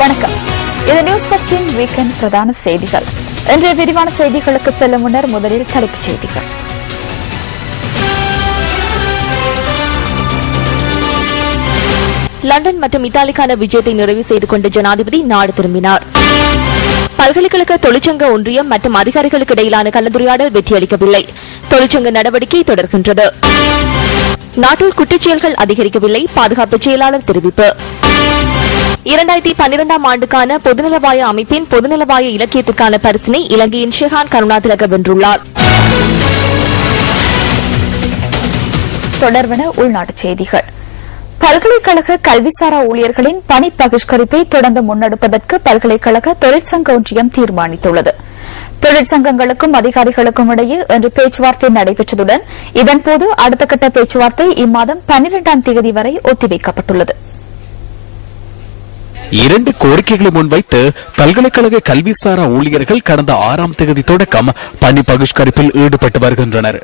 வணக்கம். இது news ஃபர்ஸ்டின் weekend பிரதான செய்திகள். இன்றைய விரிவான செய்திகளுக்கு செல்லும் முன்னர் முதலில் தலைப்புச் செய்திகள். லண்டன் மற்றும் இத்தாலிக்கான விஜயத்தை நிறைவு செய்து கொண்ட ஜனாதிபதி நாடு திரும்பினார். பல்கலைக்கழக தொழிற்சங்க ஒன்றியம் மற்றும் அதிகாரிகளுக்கு இடையிலான கலந்துரையாடல் வெற்றியளிக்கவில்லை. தொழிற்சங்க நடவடிக்கை தொடர்கின்றது. நாட்டில் குற்றச்செயல்கள் அதிகரிக்கவில்லை. பாதுகாப்பு செயலாளர் தெரிவிப்பு. 2012ஆம் ஆண்டுக்கான பொதுநலவாய அமைப்பின் பொதுநலவாய இலக்கியத்திற்கான பரிசினை இலங்கையின் ஷெஹான் கருணாதிலக வென்றுள்ளார். தொடர்வன உள்நாட்டுச் செய்திகள். பல்கலைக்கழக கல்விசாரா ஊழியர்களின் பணி பகிஷ்கரிப்பை தொடர்ந்து முன்னெடுப்பதற்கு பல்கலைக்கழக தொழிற்சங்க ஒன்றியம் தீர்மானித்துள்ளது. தொழிற்சங்கங்களுக்கும் அதிகாரிகளுக்கும் இடையே இன்று பேச்சுவார்த்தை நடைபெற்றதுடன் இதன்போது அடுத்த கட்ட பேச்சுவார்த்தை இம்மாதம் 12ஆம் தேதி வரை ஒத்திவைக்கப்பட்டுள்ளது. 2 கோரிக்கைகளை முன்வைத்து பல்கலைக்கழக கல்விசாரா ஊழியர்கள் கடந்த 6ஆம் தேதி தொடக்கம் பணி பகிஷ்கரிப்பில் ஈடுபட்டு வருகின்றனர்.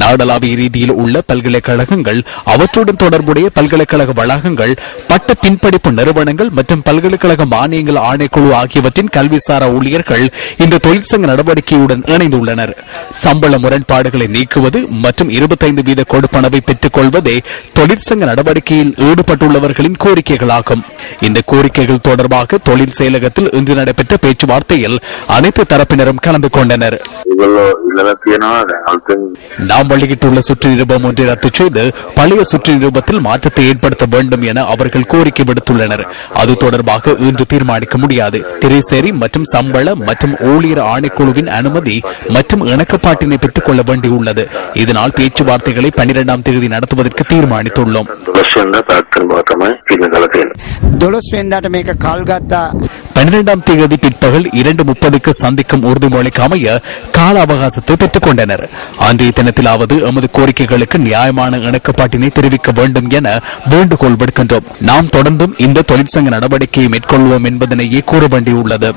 நாடளாவிய ரீதியில் உள்ள பல்கலைக்கழகங்கள், அவற்றுடன் தொடர்புடைய பல்கலைக்கழக வளாகங்கள், பட்ட பின்படிப்பு நிறுவனங்கள் மற்றும் பல்கலைக்கழக மானியங்கள் ஆணைக்குழு ஆகியவற்றின் கல்விசாரா ஊழியர்கள் இந்த தொழிற்சங்க நடவடிக்கையுடன் இணைந்துள்ளனர். சம்பள முரண்பாடுகளை நீக்குவது மற்றும் 25% கொடுப்பனவை பெற்றுக் கொள்வதே தொழிற்சங்க நடவடிக்கையில் ஈடுபட்டுள்ளவர்களின் கோரிக்கைகளாகும். இந்த கோரிக்கைகள் தொடர்பாக தொழில் செயலகத்தில் இன்று நடைபெற்ற பேச்சுவார்த்தையில் அனைத்து தரப்பினரும் கலந்து கொண்டனர். நாம் வெளியிட்டுள்ள சுற்று நிருபம் ஒன்றை ரத்து செய்து பழைய சுற்று நிருபத்தில் மாற்றத்தை ஏற்படுத்த வேண்டும் என அவர்கள் கோரிக்கை விடுத்துள்ளனர். அது தொடர்பாக இன்று தீர்மானிக்க முடியாது. திரைசேரி மற்றும் சம்பள மற்றும் ஊழியர் ஆணைக்குழுவின் அனுமதி மற்றும் இணக்கப்பாட்டினை பெற்றுக் கொள்ள வேண்டியுள்ளது. இதனால் பேச்சுவார்த்தைகளை 12ஆம் தேதி நடத்துவதற்கு தீர்மானித்துள்ளோம். 12ஆம் தேதி பிற்பகல் 2:30க்கு சந்திக்கும் உறுதிமொழிக்கு அமைய கால அவகாசத்தை பெற்றுக் கொண்டனர். அன்றைய தினத்திலாவது எமது கோரிக்கைகளுக்கு நியாயமான இணக்கப்பாட்டினை தெரிவிக்க வேண்டும் என வேண்டுகோள் விடுக்கின்றோம். நாம் தொடர்ந்தும் இந்த தொழிற்சங்க நடவடிக்கையை மேற்கொள்வோம் என்பதனையே கூற வேண்டியுள்ளது.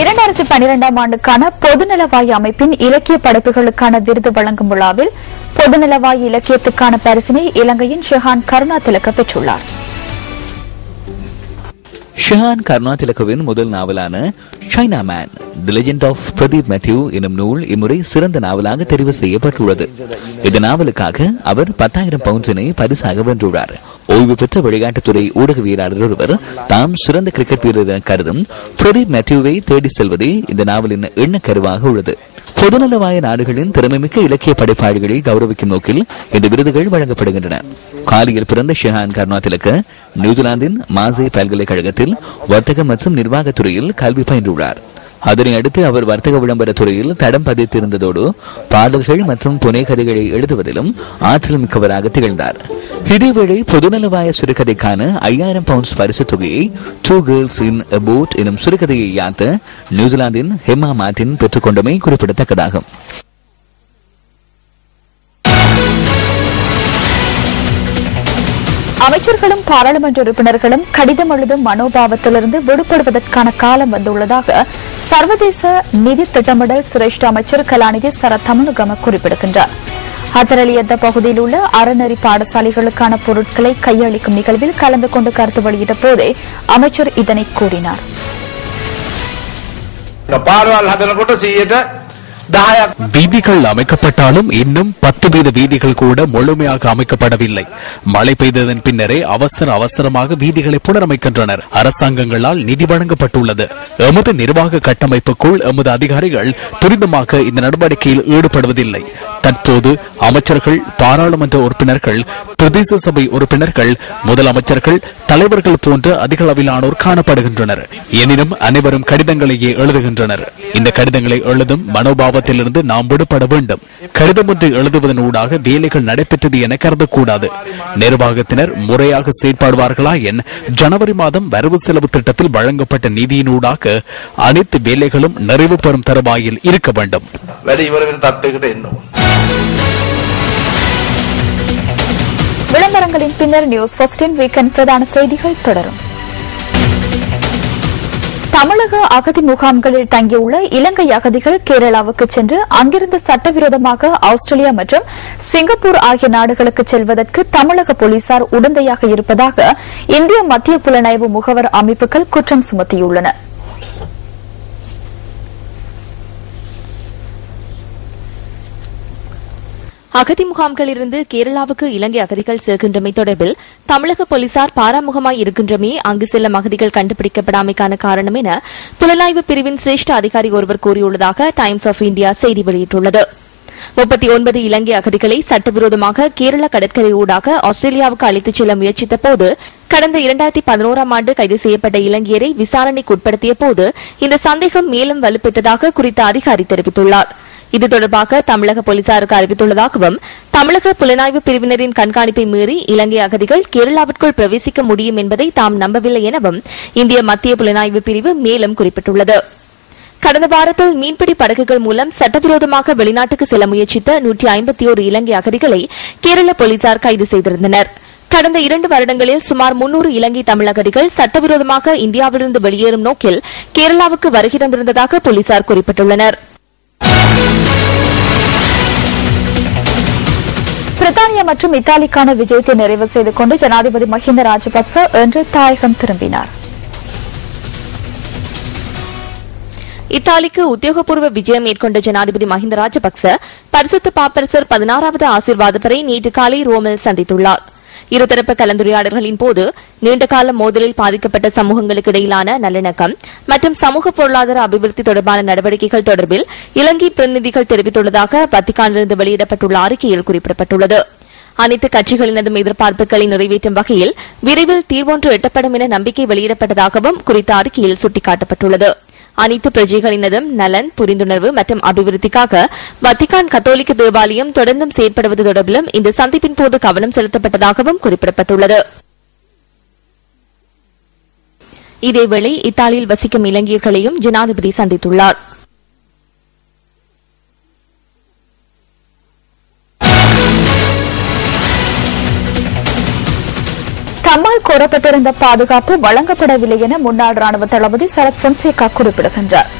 2012ஆம் ஆண்டுக்கான பொதுநலவாய அமைப்பின் இலக்கிய படைப்புகளுக்கான விருது வழங்கும் விழாவில் பொதுநலவாய இலக்கியத்துக்கான பரிசினை இலங்கையின் ஷெஹான் கருணாதிலக பெற்றுள்ளார். ஷெஹான் கருணாதிலகவின் முதல் நாவலான Chinaman the legend of Pradeep Mathew எனும் நூல் இம்முறை சிறந்த நாவலாக தெரிவு செய்யப்பட்டுள்ளது. இந்த நாவலுக்காக அவர் 10,000 பவுண்ட்ஸினை பரிசாக வென்றுள்ளார். ஓய்வு பெற்ற விளையாட்டுத்துறை ஊடகவியலாளர் ஒருவர் தாம் சிறந்த கிரிக்கெட் வீரர் என கருதும் பிரதீப் மேத்யூவை தேடி செல்வதே இந்த நாவலின் எண்ணக்கருவாக உள்ளது. பொதுநலவாய நாடுகளின் திறமைமிக்க இலக்கிய படைப்பாளிகளை கௌரவிக்கும் நோக்கில் இந்த விருதுகள் வழங்கப்படுகின்றன. காலியில் பிறந்த ஷெஹான் கருணாதிலக நியூசிலாந்தின் மாசே பல்கலைக்கழகத்தில் வர்த்தக மற்றும் நிர்வாகத்துறையில் கல்வி பயின்றுள்ளார். அதனை அடுத்து அவர் வர்த்தக விளம்பர துறையில் தடம் பதித்திருந்ததோடு பாடல்கள் மற்றும் புனைகதைகளை எழுதுவதிலும் ஆற்றல் மிக்கவராக திகழ்ந்தார். இதேவேளை பொதுநலவாய சிறுகதைக்கான 5,000 பவுண்ட்ஸ் பரிசு தொகையை 2 கேர்ள்ஸ் இன் எ போட் எனும் சிறுகதையை யாத்த நியூசிலாந்தின் ஹெம்மா மார்டின் பெற்றுக்கொண்டமை குறிப்பிடத்தக்கதாகும். அமைச்சர்களும் பாராளுமன்ற உறுப்பினர்களும் கடிதம் எழுதும் மனோபாவத்திலிருந்து விடுபடுவதற்கான காலம் வந்துள்ளதாக சர்வதேச நிதி திட்டமிடல் சிரேஷ்ட அமைச்சர் கலாநிதி சரத்தமனுகம குறிப்பிடுகின்றார். ஹத்தரலியத்த பகுதியில் உள்ள அறநெறி பாடசாலைகளுக்கான பொருட்களை கையளிக்கும் நிகழ்வில் கலந்து கொண்டு கருத்து வெளியிட்ட போதே அமைச்சர் இதனை கூறினார். வீதிகள் அமைக்கப்பட்டாலும் இன்னும் 10 வீதிகள் கூட முழுமையாக அமைக்கப்படவில்லை. மழை பெய்ததன் பின்னரே அவசரமாக வீதிகளை புனரமைக்கின்றனர். அரசாங்கங்களால் நிதி வழங்கப்பட்டுள்ளது. எமது நிர்வாக கட்டமைப்புக்குள் எமது அதிகாரிகள் துரிதமாக இந்த நடவடிக்கையில் ஈடுபடுவதில்லை. தற்போது அமைச்சர்கள், பாராளுமன்ற உறுப்பினர்கள், பிரதேச சபை உறுப்பினர்கள், முதலமைச்சர்கள், தலைவர்கள் போன்ற அதிக அளவிலானோர் காணப்படுகின்றனர். எனினும் அனைவரும் கடிதங்களையே எழுதுகின்றனர். இந்த கடிதங்களை எழுதும் மனோபாவத்திலிருந்து நாம் விடுபட வேண்டும். கடிதம் ஒன்றை எழுதுவதன் ஊடாக வேலைகள் நடைபெற்றது என கருதக்கூடாது. நிர்வாகத்தினர் முறையாக செயல்படுவார்களா என் ஜனவரி மாதம் வரவு செலவு திட்டத்தில் வழங்கப்பட்ட நிதியினூடாக அனைத்து வேலைகளும் நிறைவு பெறும் தருவாயில் இருக்க வேண்டும். விளம்பரங்களின் பின்னர் நியூஸ் ஃபர்ஸ்டின் வீக்கெண்ட் பிரதான செய்திகள் தொடரும். தமிழக அகதி முகாம்களில் தங்கியுள்ள இலங்கை அகதிகள் கேரளாவுக்கு சென்று அங்கிருந்து சட்டவிரோதமாக ஆஸ்திரேலியா மற்றும் சிங்கப்பூர் ஆகிய நாடுகளுக்கு செல்வதற்கு தமிழக போலீசார் உடந்தையாக இருப்பதாக இந்திய மத்திய புலனாய்வு முகவர் அமைப்புகள் குற்றம் சுமத்தியுள்ளன. அகதி முகாம்களிலிருந்து கேரளாவுக்கு இலங்கை அகதிகள் செல்கின்றமை தொடர்பில் தமிழக போலீசார் பாராமுகமாய் இருக்கின்றமே அங்கு செல்லும் அகதிகள் கண்டுபிடிக்கப்படாமைக்கான காரணம் என புலனாய்வு பிரிவின் சிரேஷ்ட அதிகாரி ஒருவர் கூறியுள்ளதாக டைம்ஸ் ஆஃப் இந்தியா செய்தி வெளியிட்டுள்ளது. 39 இலங்கை அகதிகளை சட்டவிரோதமாக கேரள கடற்கரை ஊடாக ஆஸ்திரேலியாவுக்கு அழைத்துச் செல்ல முயற்சித்தபோது கடந்த 2011ஆம் ஆண்டு கைது செய்யப்பட்ட இலங்கையரை விசாரணைக்கு உட்படுத்திய போது இந்த சந்தேகம் மேலும் வலுப்பெற்றதாக குறித்த அதிகாரி தெரிவித்துள்ளார். இது தொடர்பாக தமிழக போலீசாருக்கு அறிவித்துள்ளதாகவும் தமிழக புலனாய்வு பிரிவினரின் கண்காணிப்பை மீறி இலங்கை அகதிகள் கேரளாவிற்குள் பிரவேசிக்க முடியும் என்பதை தாம் நம்பவில்லை எனவும் இந்திய மத்திய புலனாய்வு பிரிவு மேலும் குறிப்பிட்டுள்ளது. கடந்த வாரத்தில் மீன்பிடி படகுகள் மூலம் சட்டவிரோதமாக வெளிநாட்டுக்கு செல்ல முயற்சித்த 151 இலங்கை அகதிகளை கேரள போலீசார் கைது செய்திருந்தனர். கடந்த 2 வருடங்களில் சுமார் 300 இலங்கை தமிழ் அகதிகள் சட்டவிரோதமாக இந்தியாவிலிருந்து வெளியேறும் நோக்கில் கேரளாவுக்கு வருகை தந்திருந்ததாக போலீசார் குறிப்பிட்டுள்ளனர். பிரித்தானியா மற்றும் இத்தாலிக்கான விஜயத்தை நிறைவு செய்து கொண்டு ஜனாதிபதி மஹிந்த ராஜபக்ச இன்று தாயகம் திரும்பினார். இத்தாலிக்கு உத்தியோகபூர்வ விஜயம் மேற்கொண்ட ஜனாதிபதி மஹிந்த ராஜபக்ச பரிசுத்த பாப்பரசர் 16வது ஆசீர்வாதப்பரை நேற்று காலை ரோமில் சந்தித்துள்ளார். இருதரப்பு கலந்துரையாடல்களின் போது நீண்டகால மோதலில் பாதிக்கப்பட்ட சமூகங்களுக்கு இடையிலான நல்லிணக்கம் மற்றும் சமூக பொருளாதார அபிவிருத்தி தொடர்பான நடவடிக்கைகள் தொடர்பில் இலங்கை பிரதிநிதிகள் தெரிவித்துள்ளதாக வத்திக்கானிலிருந்து வெளியிடப்பட்டுள்ள அறிக்கையில் குறிப்பிடப்பட்டுள்ளது. அனைத்து கட்சிகளினதும் எதிர்பார்ப்புகளை நிறைவேற்றும் வகையில் விரைவில் தீர்வொன்று எட்டப்படும் என நம்பிக்கை வெளியிடப்பட்டதாகவும் குறித்த அறிக்கையில் சுட்டிக்காட்டப்பட்டுள்ளது. அனைத்து பிரஜைகளினதும் நலன், புரிந்துணர்வு மற்றும் அபிவிருத்திக்காக வத்திக்கான் கத்தோலிக்க தேவாலயம் தொடர்ந்தும் செயற்படுவது தொடர்பிலும் இந்த சந்திப்பின் போது கவனம் செலுத்தப்பட்டதாகவும் குறிப்பிடப்பட்டுள்ளது. இதேவேளை இத்தாலியில் வசிக்கும் இலங்கையர்களையும் ஜனாதிபதி சந்தித்துள்ளார். தம்மால் கோரப்பட்டிருந்த பாதுகாப்பு வழங்கப்படவில்லை என முன்னாள் ராணுவ தளபதி சரத் பொன்சேகா குறிப்பிடுகின்றார்.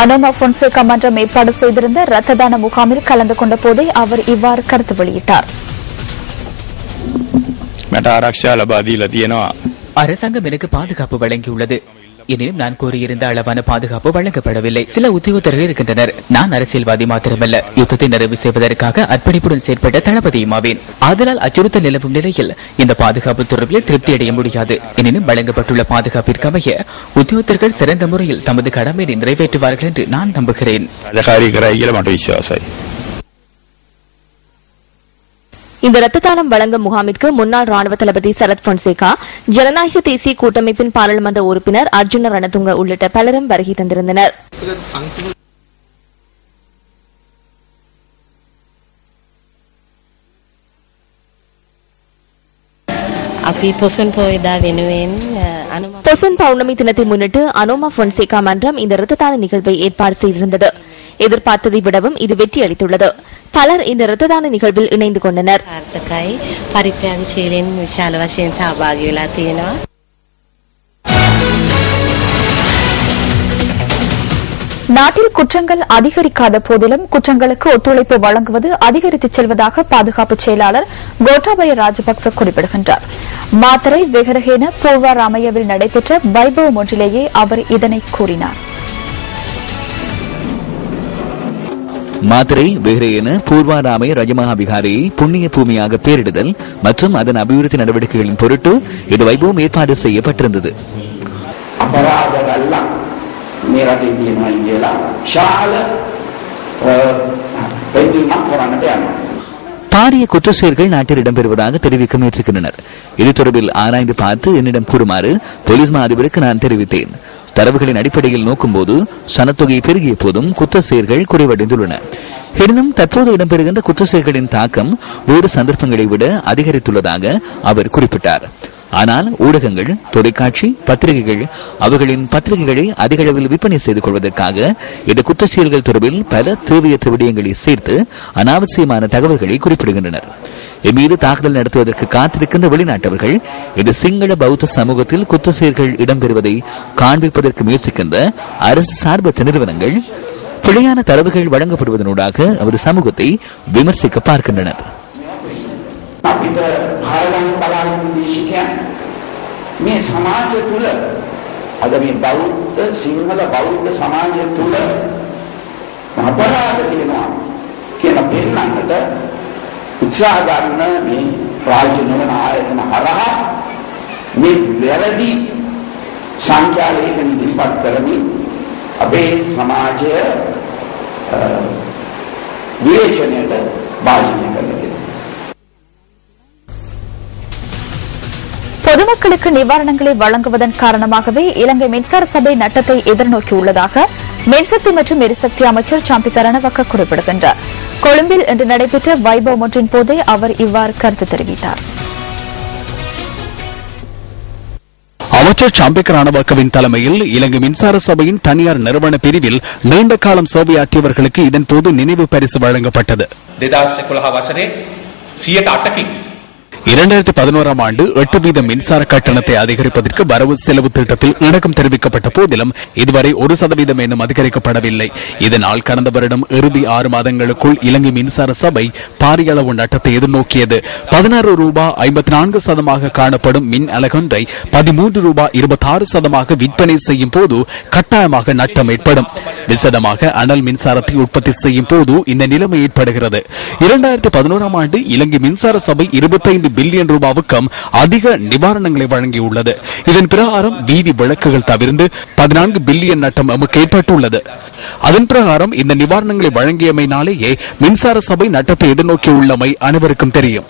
அனோமா பொன்சேகா மன்றம் ஏற்பாடு செய்திருந்த ரத்த தான முகாமில் கலந்து கொண்ட போதே அவர் இவ்வாறு கருத்து வெளியிட்டார். அரசாங்கம் எனக்கு பாதுகாப்பு வழங்கியுள்ளது. எனினும் நான் கோரியிருந்த அளவான பாதுகாப்பு வழங்கப்படவில்லை. சில உத்தியோகத்தர்கள் இருக்கின்றனர். நான் அரசியல்வாதி மாத்திரமல்ல, யுத்தத்தை நிறைவு செய்வதற்காக அர்ப்பணிப்புடன் செயற்பட்ட தளபதியுமாவேன். ஆதலால் அச்சுறுத்தல் நிலவும் நிலையில் இந்த பாதுகாப்பு தொடர்பில் திருப்தியடைய முடியாது. எனினும் வழங்கப்பட்டுள்ள பாதுகாப்பிற்கமைய உத்தியோகத்தர்கள் சிறந்த முறையில் தமது கடமையை நிறைவேற்றுவார்கள் என்று நான் நம்புகிறேன். இந்த ரத்த தானம் வழங்கும் முகாமிற்கு முன்னாள் ராணுவ தளபதி சரத் பொன்சேகா, ஜனநாயக தேசிய கூட்டமைப்பின் பாராளுமன்ற உறுப்பினர் அர்ஜுன ரணதுங்க உள்ளிட்ட பலரும் வருகை தந்திருந்தனர். பொசன் பௌர்ணமி தினத்தை முன்னிட்டு அனோமா பொன்சேகா மன்றம் இந்த ரத்த தான நிகழ்வை ஏற்பாடு செய்திருந்தது. எதிர்பார்த்ததை விடவும் இது வெற்றி அளித்துள்ளது. பலர் இந்த ரத்த தான நிகழ்வில் இணைந்து கொண்டனர். நாட்டில் குற்றங்கள் அதிகரிக்காத போதிலும் குற்றங்களுக்கு ஒத்துழைப்பு வழங்குவது அதிகரித்து செல்வதாக பாதுகாப்பு செயலாளர் கோட்டாபய ராஜபக்ச குறிப்பிடுகின்றார். மாத்தரை வெகரஹேன பூர்வா ராமையாவில் நடைபெற்ற வைபவம் ஒன்றிலேயே அவர் இதனை கூறினார். மாத்திரை வெஹ்ரேயன பூர்வாராமய ரஜமகா விகாரியை புண்ணிய பூமியாக பேரிடுதல் மற்றும் அதன் அபிவிருத்தி நடவடிக்கைகளின் பொருட்டு இது வைபவம் ஏற்பாடு செய்யப்பட்டிருந்தது. பாரிய குற்ற செயல்கள் நாட்டில் இடம்பெறுவதாக தெரிவிக்க முயற்சிக்கின்றனர். இது தொடர்பில் ஆராய்ந்து பார்த்து என்னிடம் கூறுமாறு போலீஸ் மா அதிபருக்கு நான் தெரிவித்தேன். தரவுகளின் அடிப்படையில் நோக்கும்போது சனத்தொகை பெருகிய போதும் குற்ற செயல்கள் குறைவடைந்துள்ளன. எனினும் தற்போது இடம்பெறுகின்ற குற்ற செயல்களின் தாக்கம் வேறு சந்தர்ப்பங்களை விட அதிகரித்துள்ளதாக அவர் குறிப்பிட்டார். ஆனால் ஊடகங்கள், தொலைக்காட்சி, பத்திரிகைகள் அவர்களின் பத்திரிகைகளை அதிக அளவில் விற்பனை செய்து கொள்வதற்காக இந்த குற்ற செயல்கள் தொடர்பில் பல தேவையற்ற விடயங்களை சேர்த்து அனாவசியமான தகவல்களை குறிப்பிடுகின்றனர். இம்மீது தாக்குதல் நடத்துவதற்கு காத்திருக்கின்ற வெளிநாட்டவர்கள் இது சிங்கள பௌத்த சமூகத்தில் குத்துச்செயல்கள் இடம்பெறுவதை காண்பிப்பதற்கு முயற்சிக்கின்ற அரசு சார்பற்ற நிறுவனங்கள் பிழையான தரவுகள் வழங்கப்படுவதனூடாக அவர் சமூகத்தை விமர்சிக்க பார்க்கின்றனர். උත්සාහ ගන්න මේ රාජ්‍ය නිවන ආයතන හරහා මේ වැරදි සංඛ්‍යාලයකින් ඉදිරිපත් කරමින් අපේ සමාජය විවේචනයට භාජනය කරනවා. பொதுமக்களுக்கு நிவாரணங்களை வழங்குவதன் காரணமாகவே இலங்கை மின்சார சபை நட்டத்தை எதிர்நோக்கியுள்ளதாக மின்சக்தி மற்றும் எரிசக்தி அமைச்சர் சாம்பிக்க ரணவக்க குறிப்பிடுகின்றார். கொழும்பில் இன்று நடைபெற்ற வைபவம் ஒன்றின் போதே அவர் இவ்வாறு கருத்து தெரிவித்தார். அமைச்சர் சாம்பிக்க ரணவக்கவின் தலைமையில் இலங்கை மின்சார சபையின் தனியார் நிறுவன பிரிவில் நீண்ட காலம் சேவையாற்றியவர்களுக்கு இதன்போது நினைவு பரிசு வழங்கப்பட்டது. 2011 ஆண்டு 8% மின்சார கட்டணத்தை அதிகரிப்பதற்கு வரவு செலவு திட்டத்தில் இணக்கம் தெரிவிக்கப்பட்ட போதிலும் இதுவரை 1% இன்னும் அதிகரிக்கப்படவில்லை. இதனால் கடந்த வருடம் இறுதி 6 மாதங்களுக்குள் இலங்கை மின்சார சபை பாரிய அளவு நட்டத்தை எதிர்நோக்கியது. 16 ரூபாய் 54 சதமாக காணப்படும் மின் அலகொன்றை 13 ரூபாய் 26 சதமாக விற்பனை செய்யும் போது கட்டாயமாக நட்டம் ஏற்படும். விசதமாக அனல் மின்சாரத்தை உற்பத்தி செய்யும் போது இந்த நிலைமை ஏற்படுகிறது. 2011 ஆண்டு இலங்கை மின்சார சபை 25 பில்லியன் ரூபாவுக்கும் அதிக நிவாரணங்களை வழங்கியுள்ளது. இதன் பிரகாரம் வீதி விளக்குகள் தவிர்த்து 14 பில்லியன் நட்டம் நமக்கு ஏற்பட்டுள்ளது. அதன் பிரகாரம் இந்த நிவாரணங்களை வழங்கியமையினாலேயே மின்சார சபை நட்டத்தை எதிர்நோக்கியுள்ளமை அனைவருக்கும் தெரியும்.